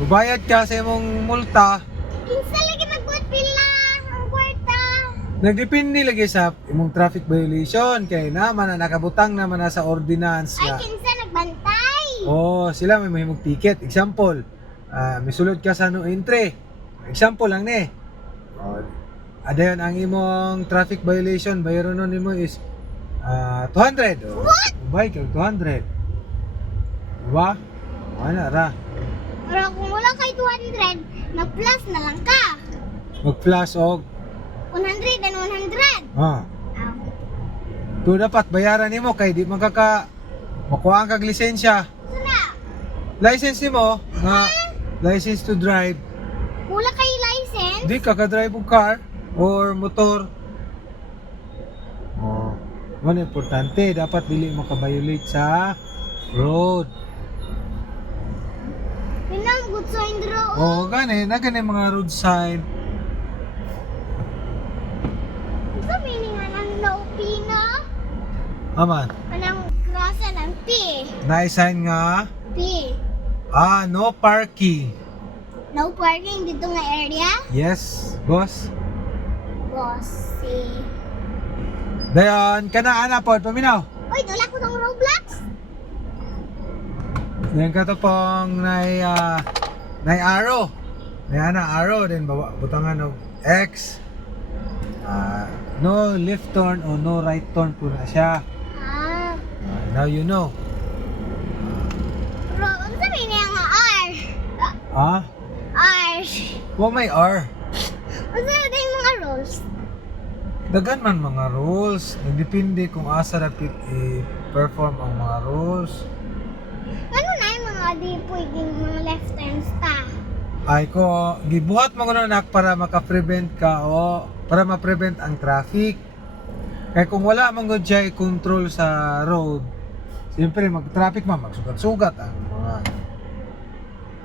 Mubayad ka sa imong multa. Kinsa lagi magbuhat pila ang kwarta. Nagdepende lagi sa imong traffic violation kay naman na nakabutang naman na sa ordinance Ay, nga. kinsa nagbantay. Oh, sila may mahimong ticket. Example, misulod ka sa no entry. Example lang ni. Oh, adayon ang imong traffic violation bayron nun nimo is 200. Oh, What? Ubay kag 200. Diba? Ana ra. Pero kung wala kay 200, mag-plus na lang ka. Mag-flash og 100 and 100. ah. Aw. To dapat bayaran nimo kay di magkaka makuha ang kag lisensya. Sana, License nimo nga license to drive. wala kay license. Di ka ka-drive og car or motor. Oh, ano importante dapat dili maka-violate sa road. Pinang good sign draw. Oh, gani na gani mga road sign. Ito meaning ng no pina. Aman, Anang krasa ng P. na-sign nga P. no parking. No parking dito nga area. Yes, boss. Bossy. Dayon kana ana pod paminaw. Uy, wala ko ng Roblox. Dayon ka to pong nay arrow. Nay ana arrow din butangan og X. No left turn o no right turn po na siya. Now you know. Bro, ano sabi niya nga R? Ah? R. Wa may R. Ano sabi yung mga rules? Dagan man mga rules. Nagdepende kung asa dapat i-perform ang mga rules. Ano na yung mga di pwedeng mga left turns ta? Ay ko, gibuhat mo na nak para maka-prevent ka o para ma-prevent ang traffic. Kaya kung wala man gud siya i-control sa road, siyempre mag-traffic man, magsugat-sugat ang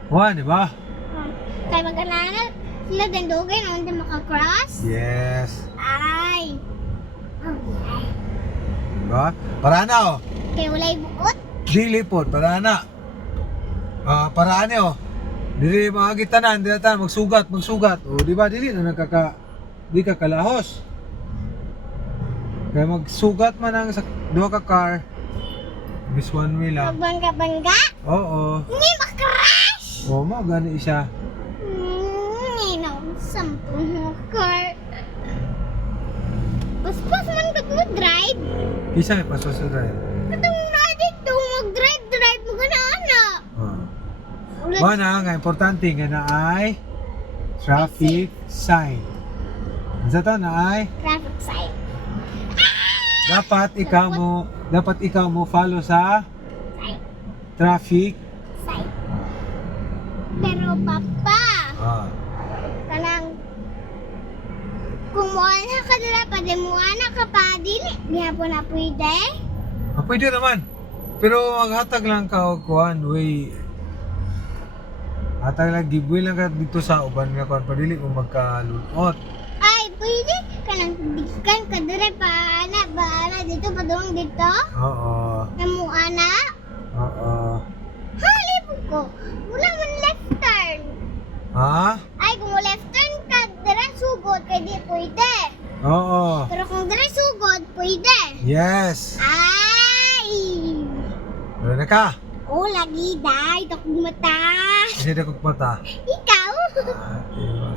mga di ba? Kaya mag-ananan, sila din dugay na hindi makakross? Yes. Ay. Okay. Diba? Para na oh. Kaya wala ibukot? Dili po, para na. Para ano oh. Dili mga gitanan, dili tayo magsugat. O di ba dili na di ka kalahos. Kaya magsugat man ang sa duha ka car. This one way lang. Magbangga-bangga? Oo. Hindi makarash! Oo, mo gani siya. Hindi na sampung mga car. Paspas man ba't mo drive? Isa may paso sa drive. Katong na dito mag-drive mo gana-ana. Ulit. Mana nga importante nga na ay traffic sign. Sa to na ay Traffic sign. dapat ikaw mo follow sa Sign. traffic. Sign. Pero papa, Ah. kanang kung muana ka dala pa, di muana ka pa, dili. Di po na pwede. Pwede naman. Pero maghatag lang ka og kuan way. Hatag lang giveaway lang ka dito sa uban nga kuan padili mo magkalunot. Ay, pwede. Kanang dikan ka dala pa, ba dito, padulong dito. Oo. Na muana. Oo. Halip ko. Wala man left turn. Ha? Ay, kung left turn ka, dala sugod, kaya di pwede. Oo. Pero kung dala sugod, pwede. Yes. Ay! Wala na ka. Oh, lagi, day. Takong mata. Kasi na mata. Ikaw? Diba?